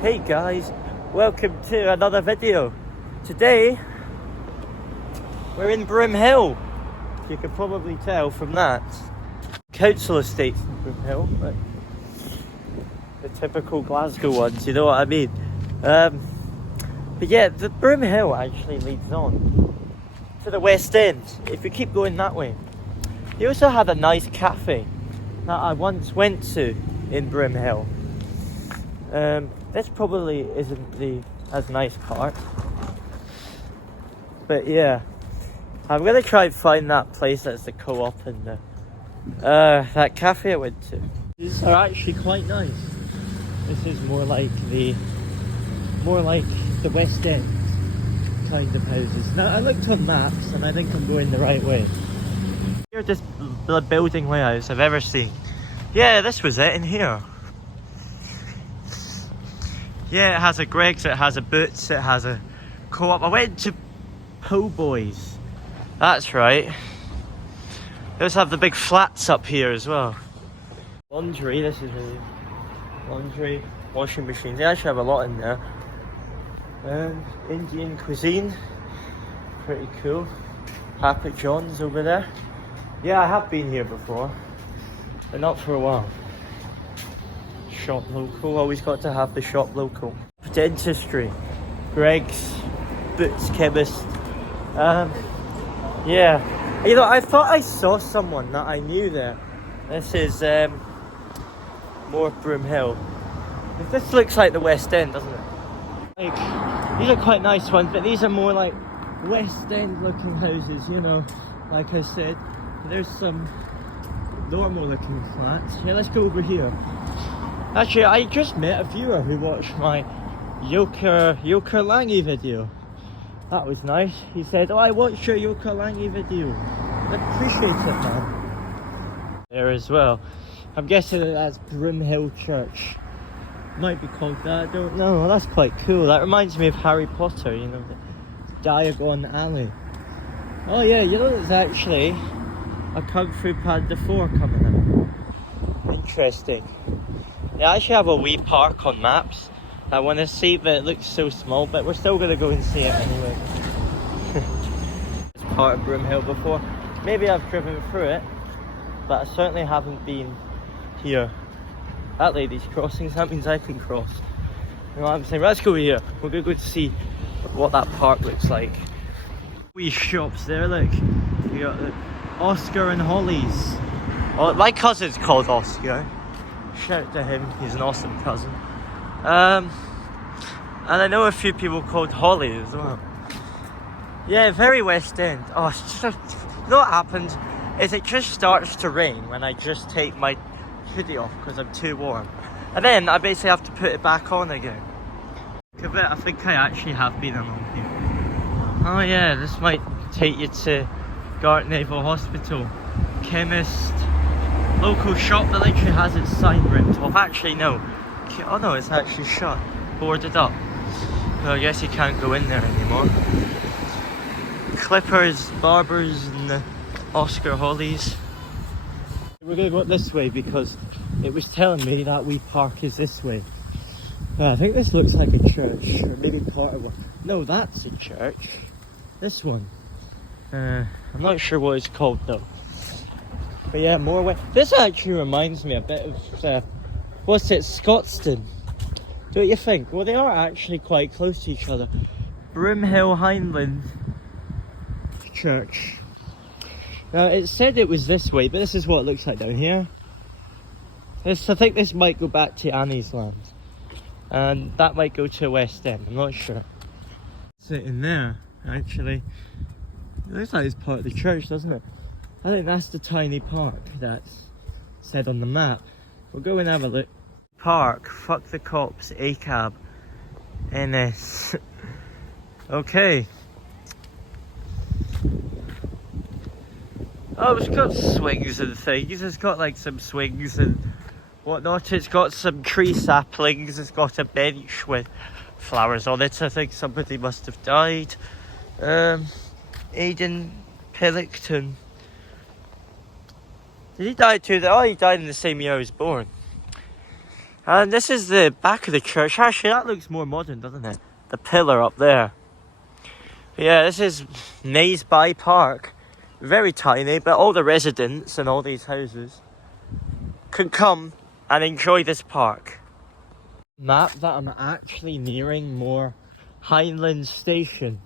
Hey guys, welcome to another video. Today we're in Broomhill. You can probably tell from that. Council estates in Broomhill, but the typical Glasgow ones, you know what I mean. But yeah, the Broomhill actually leads on to the West End if you keep going that way. He also had a nice cafe that I once went to in Broomhill. This probably isn't as nice part, but yeah, I'm gonna try and find that place that's the co-op and that cafe I went to. These are actually quite nice. This is more like the West End kind of houses. Now I looked on maps and I think I'm going the right way. Here's this building layouts I've ever seen. Yeah, this was it in here. Yeah, it has a Greggs, it has a Boots, it has a co-op. I went to Po Boys. That's right. They also have the big flats up here as well. Laundry, this is really... Laundry, washing machines. They actually have a lot in there. Indian cuisine. Pretty cool. Happy John's over there. Yeah, I have been here before, but not for a while. Shop local, always got to have the shop local. Dentistry, Greggs, Boots Chemist. Yeah, you know, I thought I saw someone that I knew there. This is more Broomhill. This looks like the West End, doesn't it? Like, these are quite nice ones, but these are more like West End looking houses, you know. Like I said, there's some normal looking flats. Yeah, let's go over here. Actually, I just met a viewer who watched my Joker Lange video. That was nice. He said, "Oh, I watched your Joker Lange video." I appreciate it, man. There as well. I'm guessing that's Broomhill Church. Might be called that, I don't know. Well, that's quite cool. That reminds me of Harry Potter, you know, the Diagon Alley. Oh yeah, you know there's actually a Kung Fu Panda 4 coming out. Interesting. They actually have a wee park on maps. I want to see, but it looks so small, but we're still going to go and see it anyway. It's part of Broomhill before. Maybe I've driven through it, but I certainly haven't been here. That lady's crossing, so that means I can cross. You know what I'm saying? Let's go here. We're going to go see what that park looks like. Wee shops there, look. You got the Oscar and Holly's. Oh, my cousin's called Oscar. Shout to him, he's an awesome cousin. And I know a few people called Holly as well. Yeah, very West End. Oh, it's just, you know what happens is it just starts to rain when I just take my hoodie off because I'm too warm. And then I basically have to put it back on again. I think I actually have been along here. Oh yeah, this might take you to Gart Naval Hospital. Chemist. Local shop that literally has its sign ripped off. Actually, no. Oh no, it's actually shut. Boarded up. So I guess you can't go in there anymore. Clippers, barbers, and the Oscar Hollies. We're going to go this way because it was telling me that wee park is this way. I think this looks like a church, or maybe part of one. No, that's a church. This one. I'm not sure what it's called though. But yeah, more way. This actually reminds me a bit of, what's it, Scotstoun? Don't you think? Well, they are actually quite close to each other. Broomhill Highland Church. Now, it said it was this way, but this is what it looks like down here. I think this might go back to Annie's Land. And that might go to West End, I'm not sure. Sitting there, actually. It looks like it's part of the church, doesn't it? I think that's the tiny park that's said on the map. We'll go and have a look. Park, fuck the cops, ACAB, NS. Okay. Oh, it's got swings and things. It's got like some swings and whatnot. It's got some tree saplings. It's got a bench with flowers on it. I think somebody must have died. Aidan Pillington. Did he die too? Oh, he died in the same year I was born. And this is the back of the church. Actually, that looks more modern, doesn't it? The pillar up there. Yeah, this is Naysby Park. Very tiny, but all the residents and all these houses can come and enjoy this park. Map that I'm actually nearing more Highland Station.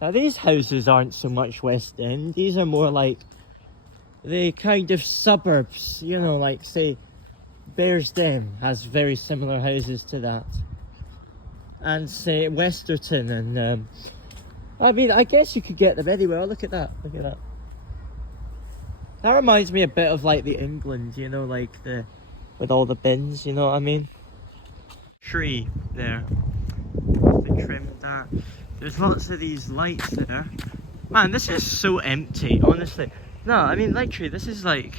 Now these houses aren't so much West End. These are more like the kind of suburbs, you know, like say Bearsden has very similar houses to that. And say Westerton and I mean, I guess you could get them anywhere. Oh, look at that, look at that. That reminds me a bit of like the England, you know, like the, with all the bins, you know what I mean? Tree there. They trimmed that. There's lots of these lights there. Man, this is so empty, honestly. No, I mean, literally, this is like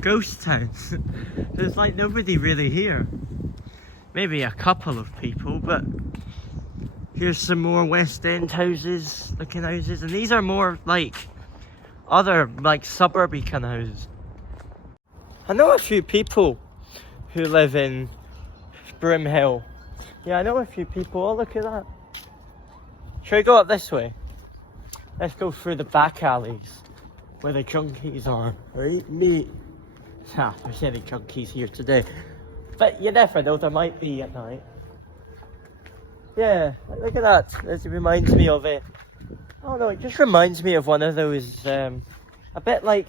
ghost town. There's like nobody really here. Maybe a couple of people, but here's some more West End houses, looking houses, and these are more like other like suburby kind of houses. I know a few people who live in Broomhill. Yeah, I know a few people. Oh, look at that. Should we go up this way? Let's go through the back alleys where the junkies are. Right, mate? There's any junkies here today. But you never know, there might be at night. Yeah, look at that. This reminds me of it. Oh no, it just reminds me of one of those, a bit like,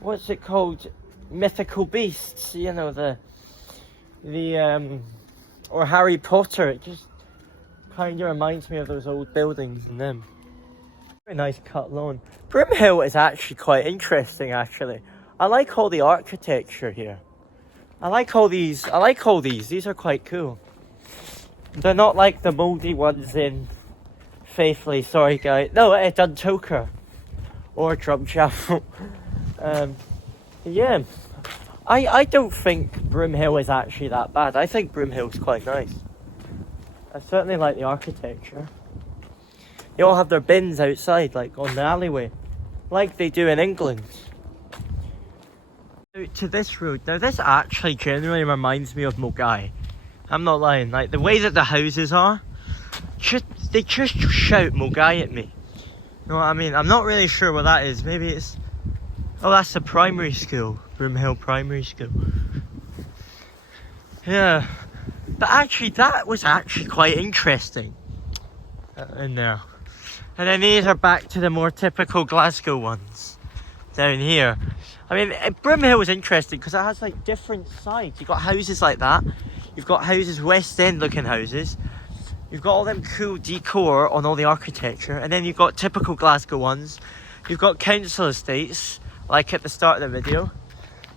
what's it called? Mythical beasts, you know, or Harry Potter. It just kind of reminds me of those old buildings and them. Very nice cut lawn. Broomhill is actually quite interesting, actually. I like all the architecture here. I like all these. These are quite cool. They're not like the mouldy ones in Faithfully, sorry guys. No, Duntoker or Drumchapel. Yeah. I don't think Broomhill is actually that bad. I think Broomhill's quite nice. I certainly like the architecture. They all have their bins outside, like on the alleyway, like they do in England. To this road. Now this actually generally reminds me of Mogai. I'm not lying. Like the way that the houses are, they just shout Mogai at me. You know what I mean? I'm not really sure what that is. Maybe it's... Oh, that's the primary school. Broomhill Primary School. Yeah. But actually, that was actually quite interesting. In there. And then these are back to the more typical Glasgow ones. Down here. I mean, Broomhill was interesting because it has like different sides. You've got houses like that. You've got houses, West End looking houses. You've got all them cool decor on all the architecture. And then you've got typical Glasgow ones. You've got council estates, like at the start of the video.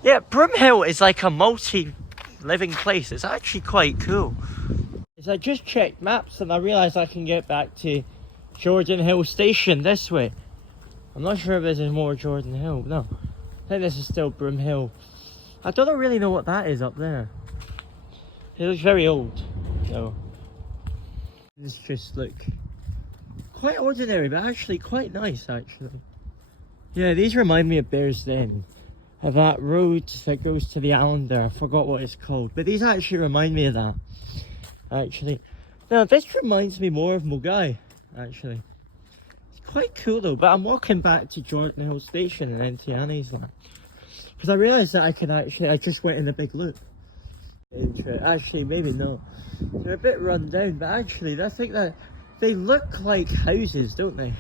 Yeah, Broomhill is like a multi-living place. It's actually quite cool. So I just checked maps and I realised I can get back to Jordan Hill Station this way. I'm not sure if this is more Jordan Hill. No, I think this is still Broomhill. I don't really know what that is up there. It looks very old, so this just look quite ordinary, but actually quite nice. Actually, yeah, these remind me of Bearsden, of that road that goes to the island there. I forgot what it's called, but these actually remind me of that. Actually, now this reminds me more of Mogai. Actually, it's quite cool though. But I'm walking back to Jordan Hill Station and then to Annie's Land because I realised that I can actually. I just went in a big loop. Actually, maybe not. They're a bit run down, but actually, I think that they look like houses, don't they?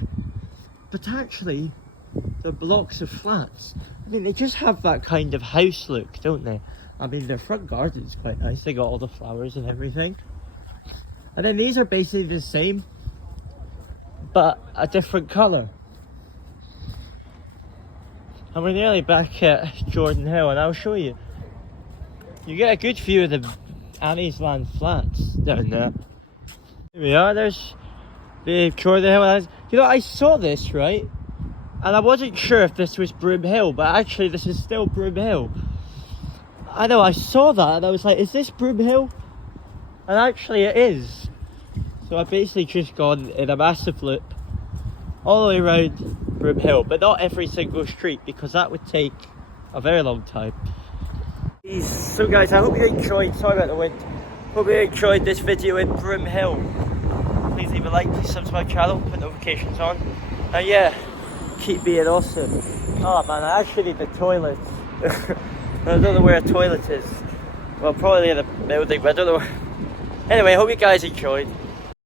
But actually, they're blocks of flats. I mean, they just have that kind of house look, don't they? I mean, their front garden's quite nice. They got all the flowers and everything. And then these are basically the same, but a different colour. And we're nearly back at Jordan Hill, and I'll show you. You get a good view of the Annie's Land flats down there. Here we are, there's the Jordan Hill. You know, I saw this, right? And I wasn't sure if this was Broomhill, but actually this is still Broomhill. I know, I saw that and I was like, is this Broomhill? And actually it is. So I've basically just gone in a massive loop all the way around Broomhill, but not every single street because that would take a very long time. These So guys, I hope you enjoyed, sorry about the wind, hope you enjoyed this video in Broomhill. Please leave a like, please subscribe to my channel, put notifications on. And yeah, keep being awesome. Oh man, I actually need the toilet. I don't know where a toilet is. Well, probably in the building, but I don't know. Anyway, hope you guys enjoyed.